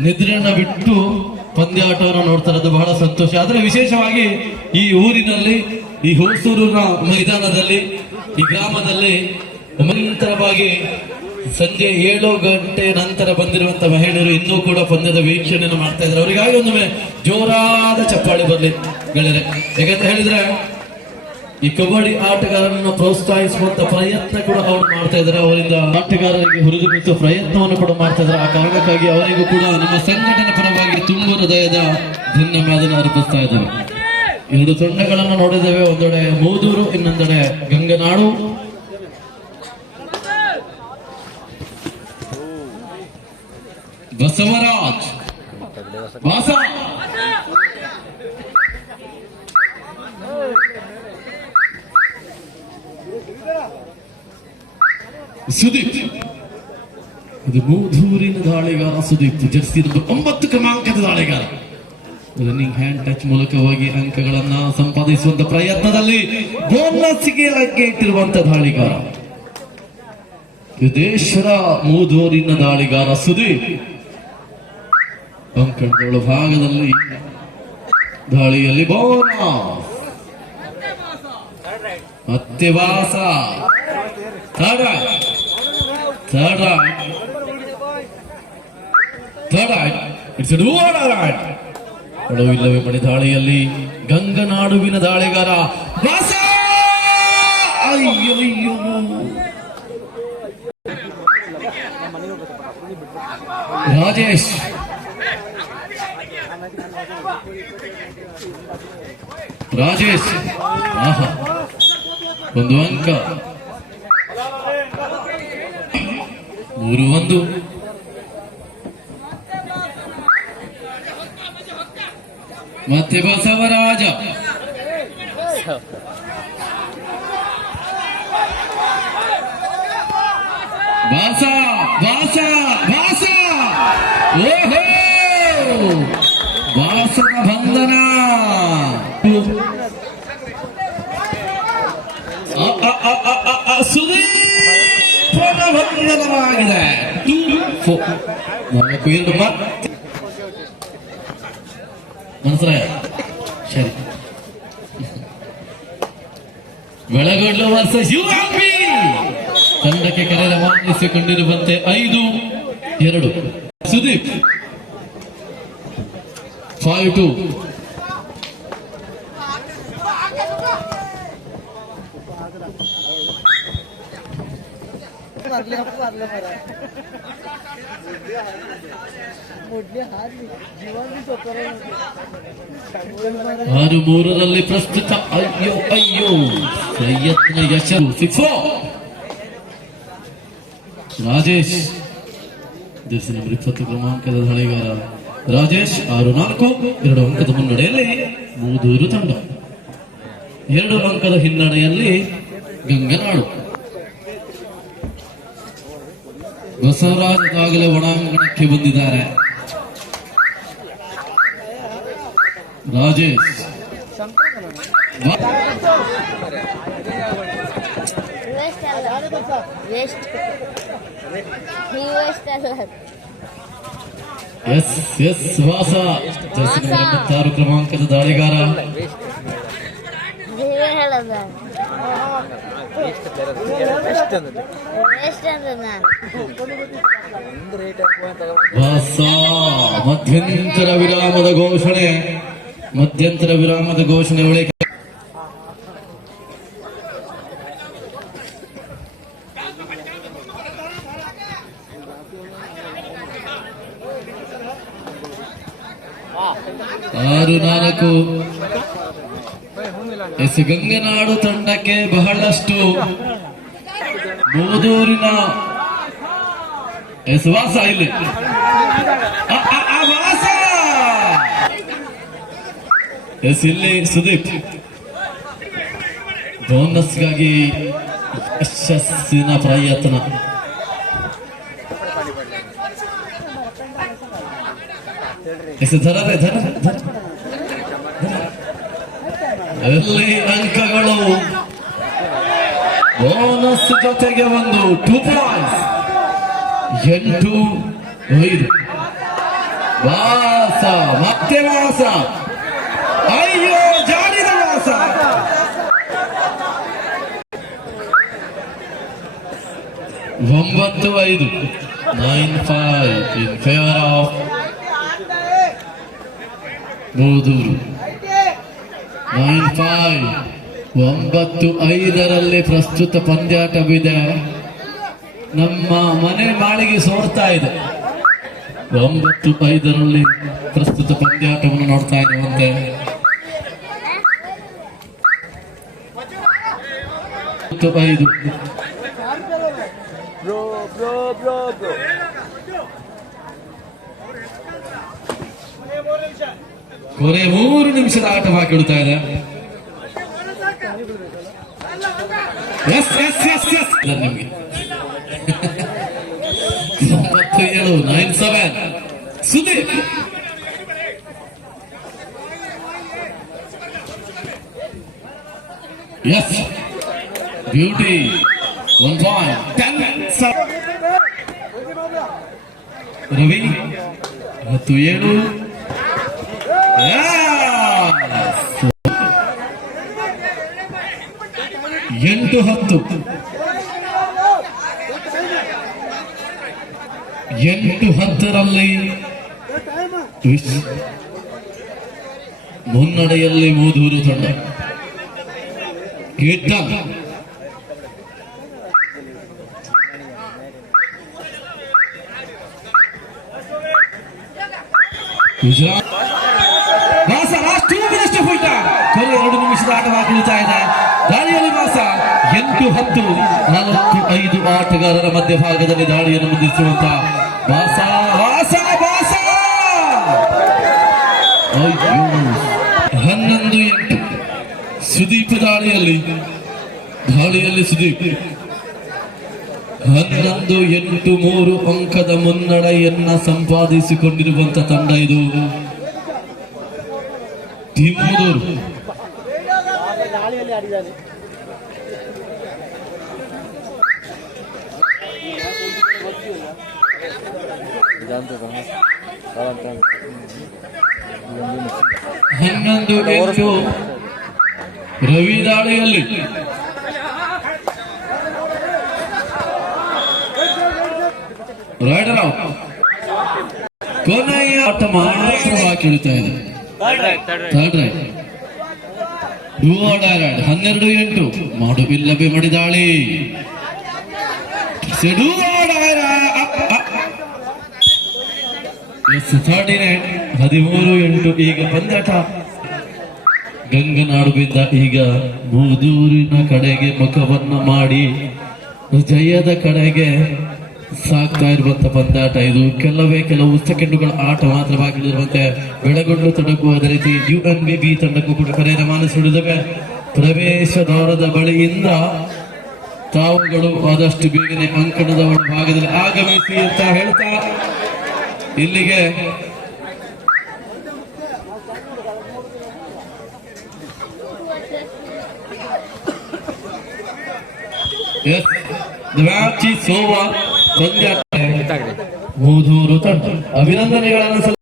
ನಿದ್ರೆಯನ್ನ ಬಿಟ್ಟು ಪಂದ್ಯಾಟವನ್ನು ನೋಡ್ತಾ ಇರೋದು ಬಹಳ ಸಂತೋಷ. ಆದ್ರೆ ವಿಶೇಷವಾಗಿ ಈ ಊರಿನಲ್ಲಿ, ಈ ಹೊಸೂರಿನ ಮೈದಾನದಲ್ಲಿ, ಈ ಗ್ರಾಮದಲ್ಲಿ ನಿರಂತರವಾಗಿ ಸಂಜೆ ಏಳು ಗಂಟೆ ನಂತರ ಬಂದಿರುವಂತ ಮಹಿಳೆಯರು ಇನ್ನೂ ಕೂಡ ಪಂದ್ಯದ ವೀಕ್ಷಣೆಯನ್ನು ಮಾಡ್ತಾ ಇದ್ದಾರೆ. ಅವರಿಗಾಗಿ ಒಂದು ಜೋರಾದ ಚಪ್ಪಾಳೆ ಬರಲಿ. ಗೆಳೆಯರೆ, ಯಾಕಂತ ಹೇಳಿದ್ರೆ ಈ ಕಬಡ್ಡಿ ಆಟಗಾರರನ್ನು ಪ್ರೋತ್ಸಾಹಿಸುವಂತ ಪ್ರಯತ್ನ ಕೂಡ ಅವರು ಮಾಡ್ತಾ ಇದ್ದಾರೆ. ಅವರಿಂದ ಆಟಗಾರರಿಗೆ ಹುರಿದುಂಬಿಸುವ ಪ್ರಯತ್ನವನ್ನು ಕೂಡ ಮಾಡ್ತಾ ಇದ್ದಾರೆ. ಆ ಕಾರಣಕ್ಕಾಗಿ ಅವರಿಗೂ ಕೂಡ ನಮ್ಮ ಸಂಘಟನೆ ಪರವಾಗಿ ತುಂಬ ಹೃದಯದ ಧನ್ಯವಾದನ ಅರ್ಪಿಸ್ತಾ ಇದ್ದಾರೆ. ಎರಡು ತಂಡಗಳನ್ನು ನೋಡಿದ್ದೇವೆ. ಒಂದೆಡೆ ಮೂದೂರು, ಇನ್ನೊಂದೆಡೆ ಗಂಗನಾಡು. ಬಸವರಾಜ್. ವಾಸ ಸುದೀಪ್. ಇದು ಮೂಧೂರಿನ ದಾಳಿಗಾರ ಸುದೀಪ್. ಜರ್ಸಿ ಒಂಬತ್ತು ಕ್ರಮಾಂಕದ ದಾಳಿಗಾರ. ರನ್ನಿಂಗ್ ಹ್ಯಾಂಡ್ ಟಚ್ ಮೂಲಕವಾಗಿ ಅಂಕಗಳನ್ನ ಸಂಪಾದಿಸುವಂತ ಪ್ರಯತ್ನದಲ್ಲಿ ಬೋನಸ್ಗೆ ಲಗ್ಗೆ ಇಟ್ಟಿರುವಂತ ದಾಳಿಗಾರ. ಯುದೇಶ್ವರ ಮೂಧೂರಿನ ದಾಳಿಗಾರ ಸುದೀಪ್. ಅಂಕಣಗಳ ಭಾಗದಲ್ಲಿ ದಾಳಿಯಲ್ಲಿ ಬೋನ ಮತ್ತೆ ವಾಸ third Third third It's a dual it's odd right ಇಲ್ಲವೇ ಮಣಿ ದಾಳಿಯಲ್ಲಿ ಗಂಗನಾಡುವಿನ ದಾಳಿಗಾರ ವಾಸ ಅಯ್ಯೋ ಅಯ್ಯೋ ರಾಜೇಶ್. ರಾಜೇಶ್. ಆಹಾ. ಒಂದು ಅಂಕ. ಮೂರು ಒಂದು ಮತ್ತೆ ಬಸವರಾಜ ಬಾಸ ಬಾಸ ಬಾಸ ಓಹೋ ಬಾಸನ ಬಂಧನ ಫೋರ್. ನಾಲ್ಕು ಎರಡು ಮತ್ತೆ ಮನಸ್ಸರ ಸರಿ. ಬೆಳಗೊಳ್ಳು ವರ್ಷ ಯುವಾಪಿ ತಂಡಕ್ಕೆ ಕರೆ ರವಾನಿಸಿಕೊಂಡಿರುವಂತೆ ಐದು, ಎರಡು. ಸುದೀಪ್. ಫೈವ್ ಟು मारले मारलं मला मोडली हात जीवन मी स्वतःला ಆರು ಮೂರರಲ್ಲಿ ಪ್ರಸ್ತುತ ಅಯ್ಯೋ ಅಯ್ಯೋ ಪ್ರಯತ್ನ ಯಶ ಸಿಕ್ಸ್ ರಾಜೇಶ್ ದಿವಸ ನಂಬರ್ ಇಪ್ಪತ್ತು ಕ್ರಮಾಂಕದ ದಾಳಿಗಾರ ರಾಜೇಶ್ ಆರು ನಾಲ್ಕು ಎರಡು ಅಂಕದ ಮುನ್ನಡೆಯಲ್ಲಿ ಮೂದೂರು ತಂಡ ಎರಡು ಅಂಕದ ಹಿನ್ನಡೆಯಲ್ಲಿ ಗಂಗನಾಡು ಬಸವರಾಜ್ ಈಗಾಗಲೇ ಒಳಾಂಗಣಕ್ಕೆ ಬಂದಿದ್ದಾರೆ. ರಾಜೇಶ್. ಎಸ್ ಎಸ್ ವಾಸ. ಕಾರ್ಯಕ್ರಮಾಂಕದ ದಾಳಿಗಾರ ಮಧ್ಯಂತರ ವಿರಾಮದ ಘೋಷಣೆ ಮಧ್ಯಂತರ ವಿರಾಮದ ಘೋಷಣೆ ಬಳಿಕ ಆರು ನಾಲ್ಕು ಎಸ್ ಗಂಗನಾಡು ತಂಡಕ್ಕೆ ಬಹಳಷ್ಟು ಮೂದೂರಿನ ಎಸ್ ವಾಸ ಇಲ್ಲಿ. ಎಸ್ ಇಲ್ಲಿ ಸುದೀಪ್. ಬೋನಸ್ಗಾಗಿ ಯಶಸ್ಸಿನ ಪ್ರಯತ್ನ. ಎಸ್ ಧರ ಧರ ಧರ. ಎಲ್ಲಿ ಅಂಕಗಳು. ಬೋನಸ್ ಜೊತೆಗೆ ಒಂದು ಟೂ ಪಾಯಿಂಟ್ಸ್ ಎಂಟು, ಐದು. ವಾಸ, ಮತ್ತೆ ವಾಸ. ಅಯ್ಯೋ ಜಾರಿದ ವಾಸ. ಒಂಬತ್ತು, ಐದು. Nine five in favour of ಮೂದೂರು nine five ಒಂಬತ್ತು ಐದರಲ್ಲಿ ಪ್ರಸ್ತುತ ಪಂದ್ಯಾಟವಿದೆ. ನಮ್ಮ ಮನೆ ಮಾಳಿಗೆ ಸೋರ್ತಾ ಇದೆ. ಒಂಬತ್ತು ಐದರಲ್ಲಿ ಪ್ರಸ್ತುತ ಪಂದ್ಯಾಟವನ್ನು ನೋಡ್ತಾ ಇರುವಂತೆ ಐದು. ಬ್ರೋ ಬ್ರೋ ಬ್ರೋ ಕೊನೆ ಮೂರು ನಿಮಿಷದ ಆಟವಾಗಿ ಬಿಡ್ತಾ ಇದೆ ಎಸ್ ಎಸ್ ಎಸ್ ಎಸ್ ನಿಮಗೆ ಒಂಬತ್ತು ಏಳು nine seven Sudeep yes beauty one point ten Ravi ಹತ್ತು ಏಳು ಎಂಟು ಹತ್ತು. ಎಂಟು ಹತ್ತರಲ್ಲಿ ಮುನ್ನಡೆಯಲ್ಲಿ ಮೂದೂರು ತಂಡ. ಫುಲ್ಟ ಕೊನೆ ಎರಡು ನಿಮಿಷದ ಆಟವಾಗಿ ಉಳಿತಾ ಇದೆ. ದಾಳಿಯಲ್ಲಿ ಮಾಸ ಎಂಟು ಹತ್ತು, ನಾಲ್ಕು ಐದು ಆಟಗಾರರ ಮಧ್ಯಭಾಗದಲ್ಲಿ ದಾಳಿಯನ್ನು ಮುಂದಿರಿಸುವಂತ ವಾಸ ವಾಸ ವಾಸ! ಹನ್ನೊಂದು ಎಂಟು. ಸುದೀಪ್ ದಾಳಿಯಲ್ಲಿ ದಾಳಿಯಲ್ಲಿ ಸುದೀಪ್. ಹನ್ನೊಂದು ಎಂಟು ಮೂರು ಅಂಕದ ಮುನ್ನಡೆಯನ್ನ ಸಂಪಾದಿಸಿಕೊಂಡಿರುವಂತ ತಂಡ ಇದು. ಗಾಳಿಯಲ್ಲಿ ಆಡಿದ್ದಾನೆ ಹನ್ನೊಂದು ಎಂಟು ರವಿ ದಾಳಿಯಲ್ಲಿ. ರೈಡರ್ ಔಟ್ ಕೊನೆಯ ಆಟ ಮಾತ್ರ ಇಳಿತಾ ಇದೆ. ರೈಡ್ ಹನ್ನೆರಡು, ಎಂಟು. ಮಾಡು ಬಿಲ್ಲಬೆ ಮಡಿದಾಳಿ ಹದಿಮೂರು, ಎಂಟು, ಈಗ ಗಂಗನಾಡು ಬಿದ್ದ ಈಗ ಮೂದೂರಿನ ಕಡೆಗೆ ಮುಖವನ್ನು ಮಾಡಿ ಜಯದ ಕಡೆಗೆ ಸಾಗ್ತಾ ಇರುವಂತ ಪಂದ್ಯಾಟ ಇದು. ಕೆಲವೇ ಕೆಲವು ಸೆಕೆಂಡುಗಳ ಆಟ ಮಾತ್ರವಾಗಿರುವಂತೆ ಬೆಳಗೊಂಡು ತಂಡಕ್ಕೂ ಅದೇ ರೀತಿ ಯು ಎನ್ ಬಿ ಬಿ ತಂಡಕ್ಕೂ ಕೂಡ ಕರೆ ರವಾನಿಸಿಡಿದವೆ ಪ್ರವೇಶ ದ್ವಾರದ ಬಳಿಯಿಂದ ತಾವುಗಳು ಆದಷ್ಟು ಬೇಗನೆ ಅಂಕಣದ ಒಂದು ಭಾಗದಲ್ಲಿ ಆಗಮಿಸಿ ಅಂತ ಹೇಳ್ತಾ ಇಲ್ಲಿಗೆ the. ಅಭಿನಂದನೆಗಳನ್ನು.